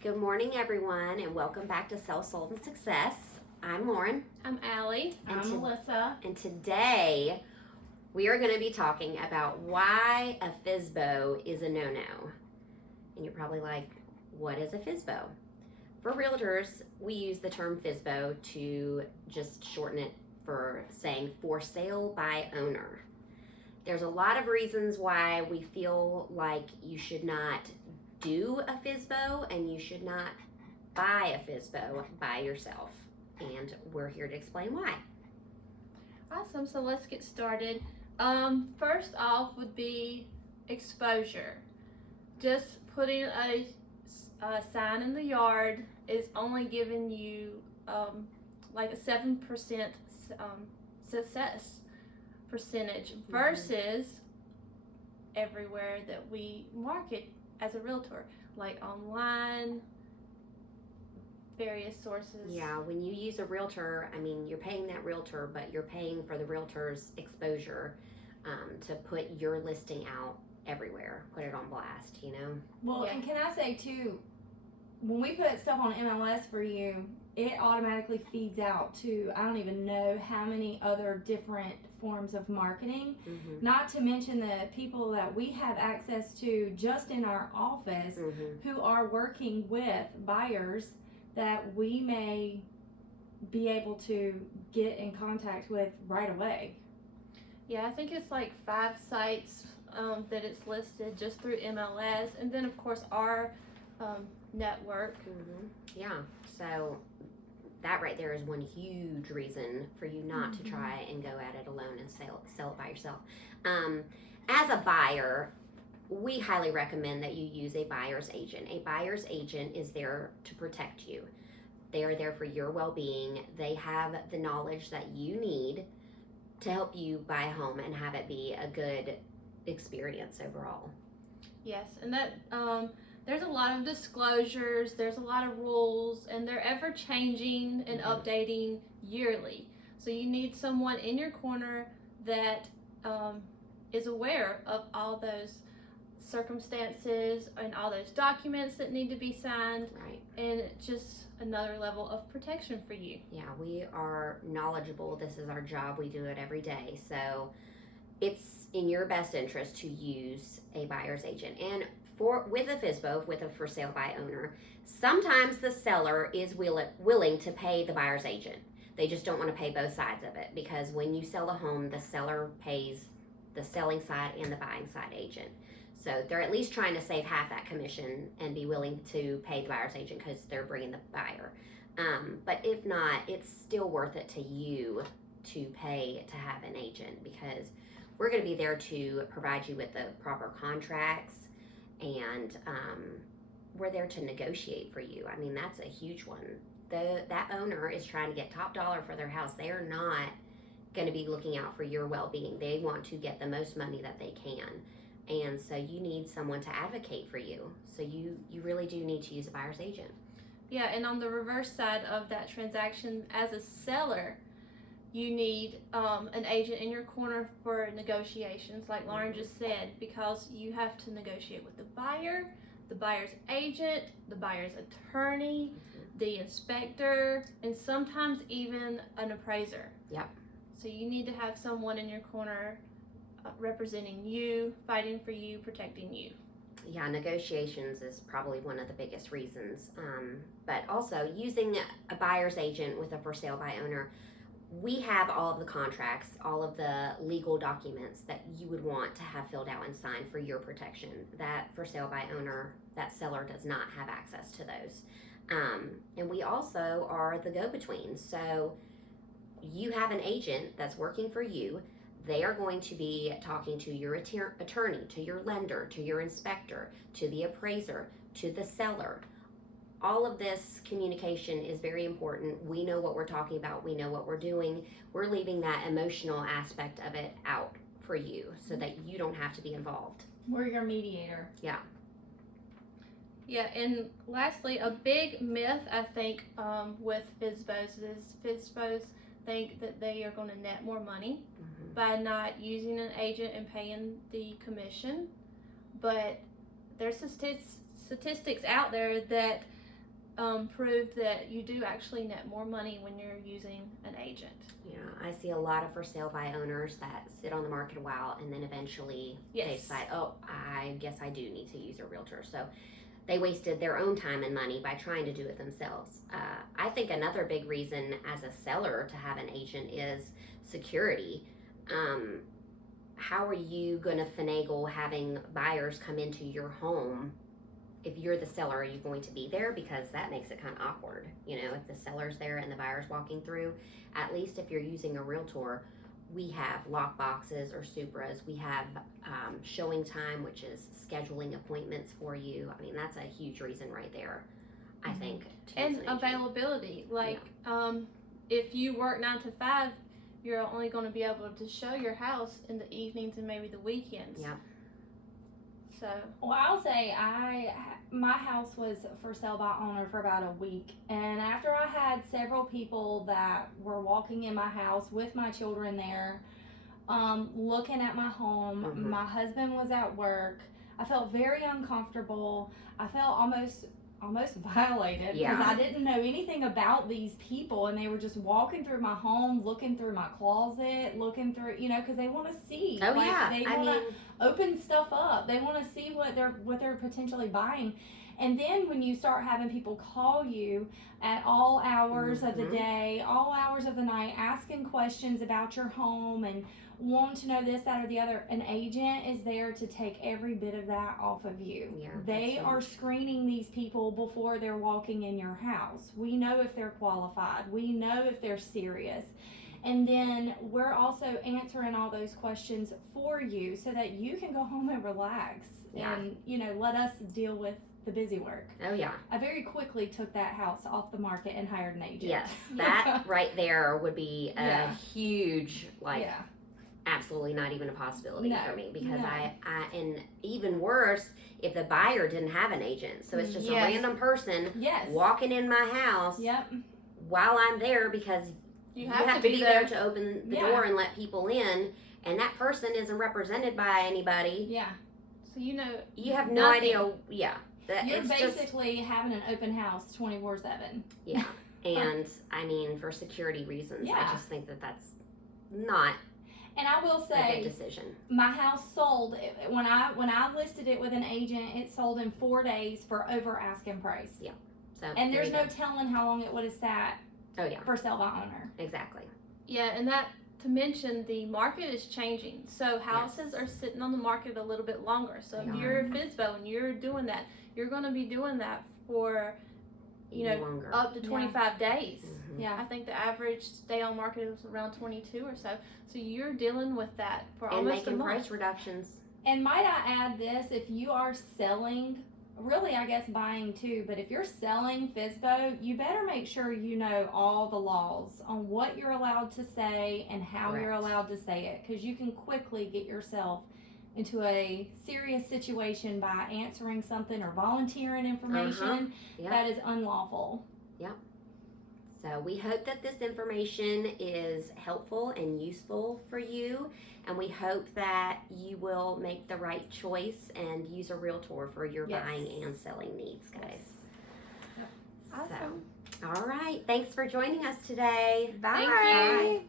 Good morning, everyone, and welcome back to Sell, Sold, and Success. I'm Lauren. I'm Allie. And I'm Melissa. And today, we are going to be talking about why a FSBO is a no-no. And you're probably like, what is a FSBO? For realtors, we use the term FSBO to just shorten it for saying for sale by owner. There's a lot of reasons why we feel like you should not do a FSBO and you should not buy a FSBO by yourself. And we're here to explain why. Awesome. So let's get started. First off would be exposure. Just putting a sign in the yard is only giving you like a 7% success percentage versus everywhere that we market as a realtor, like online, various sources. Yeah, when you use a realtor, I mean, you're paying that realtor, but you're paying for the realtor's exposure to put your listing out everywhere, put it on blast, you know? Well, Yeah. and can I say too, when we put stuff on MLS for you, it automatically feeds out to, I don't even know how many other different forms of marketing. Mm-hmm. Not to mention the people that we have access to just in our office Mm-hmm. who are working with buyers that we may be able to get in contact with right away. Yeah, I think it's like 5 sites that it's listed just through MLS, and then of course our network. Mm-hmm. Yeah, so that right there is one huge reason for you not to try and go at it alone and sell it by yourself. As a buyer, we highly recommend that you use a buyer's agent. A buyer's agent is there to protect you. They are there for your well-being. They have the knowledge that you need to help you buy a home and have it be a good experience overall. Yes, and that there's a lot of disclosures, there's a lot of rules, and they're ever changing and updating yearly. So you need someone in your corner that is aware of all those circumstances and all those documents that need to be signed. Right. And just another level of protection for you. Yeah, we are knowledgeable. This is our job. We do it every day. So it's in your best interest to use a buyer's agent. And with a FSBO, with a for sale by owner, sometimes the seller is willing to pay the buyer's agent. They just don't want to pay both sides of it, because when you sell a home, the seller pays the selling side and the buying side agent. So they're at least trying to save half that commission and be willing to pay the buyer's agent because they're bringing the buyer. But if not, it's still worth it to you to pay to have an agent, because we're going to be there to provide you with the proper contracts, and we're there to negotiate for you. I mean, that's a huge one. That owner is trying to get top dollar for their house. They are not going to be looking out for your well-being. They want to get the most money that they can. And so you need someone to advocate for you. So you really do need to use a buyer's agent. Yeah, and on the reverse side of that transaction, as a seller, you need an agent in your corner for negotiations, like Lauren just said, because you have to negotiate with the buyer, the buyer's agent, the buyer's attorney, the inspector, and sometimes even an appraiser. Yep. So you need to have someone in your corner representing you, fighting for you, protecting you. Yeah, negotiations is probably one of the biggest reasons. But also using a buyer's agent with a for sale by owner, we have all of the contracts, all of the legal documents that you would want to have filled out and signed for your protection. That for sale by owner, that seller does not have access to those. And we also are the go-between. So you have an agent that's working for you. They are going to be talking to your attorney, to your lender, to your inspector, to the appraiser, to the seller. All of this communication is very important. We know what we're talking about. We know what we're doing. We're leaving that emotional aspect of it out for you so that you don't have to be involved. We're your mediator. Yeah. Yeah, and lastly, a big myth I think with FSBOs is FSBOs think that they are going to net more money by not using an agent and paying the commission. But there's statistics out there that proved that you do actually net more money when you're using an agent. Yeah, I see a lot of for sale by owners that sit on the market a while and then eventually they Yes. decide, oh, I guess I do need to use a realtor. So they wasted their own time and money by trying to do it themselves. I think another big reason as a seller to have an agent is security. How are you going to finagle having buyers come into your home? If you're the seller, are you going to be there? Because that makes it kind of awkward. You know, if the seller's there and the buyer's walking through, at least if you're using a realtor, we have lock boxes or Supras. We have showing time, which is scheduling appointments for you. I mean, that's a huge reason right there, I think. To And use an agent. availability. Like, if you work 9 to 5, you're only going to be able to show your house in the evenings and maybe the weekends. Yeah. So. Well, I'll say my house was for sale by owner for about a week, and after I had several people that were walking in my house with my children there, looking at my home, Mhm. my husband was at work. I felt very uncomfortable. I felt almost violated because Yeah. I didn't know anything about these people, and they were just walking through my home, looking through my closet, looking through, because they want to see. Oh, Like, yeah. they I want to mean, open stuff up. They want to see what they're potentially buying. And then when you start having people call you at all hours of the Mhm. day, all hours of the night, asking questions about your home and wanting to know this, that, or the other, an agent is there to take every bit of that off of you. Yeah, They that's are huge. screening these people before they're walking in your house. We know if they're qualified. We know if they're serious. And then we're also answering all those questions for you so that you can go home and relax Yeah. and, let us deal with the busy work. Oh, yeah. I very quickly took that house off the market and hired an agent. Yes. That right there would be a Yeah. huge, Yeah. absolutely not even a possibility No, for me, because no. I and even worse if the buyer didn't have an agent, so it's just Yes. a random person Yes. walking in my house Yep. while I'm there, because You you have to be there there. to open the Yeah. door and let people in, and that person isn't represented by anybody. So Yeah. You have no Nothing. idea. Yeah, that You're it's basically having an open house 24/7. yeah. And I mean, for security reasons, I Yeah. just think that that's not And I will a say, good decision. my house sold when I listed it with an agent. It sold in 4 days for over asking price. So And there there's you no go. telling how long it would have sat Oh yeah, for sale by owner. exactly. Yeah, and that to mention, the market is changing. So houses Yes. are sitting on the market a little bit longer. So They if you're a FSBO and you're doing that, you're going to be doing that for Even longer. up to 25 days. Mhm. Yeah. I think the average day on market is around 22 or so. So you're dealing with that for And almost a making month. price reductions. And might I add this, if you are selling, really I guess buying too, but if you're selling FSBO, you better make sure you know all the laws on what you're allowed to say and how you're Correct. allowed to say it, because you can quickly get yourself into a serious situation by answering something or volunteering information Yeah. that is unlawful. So we hope that this information is helpful and useful for you, and we hope that you will make the right choice and use a realtor for your Yes. buying and selling needs, guys. Awesome. So, all right. Thanks for joining us today. Bye. Thank you. Bye.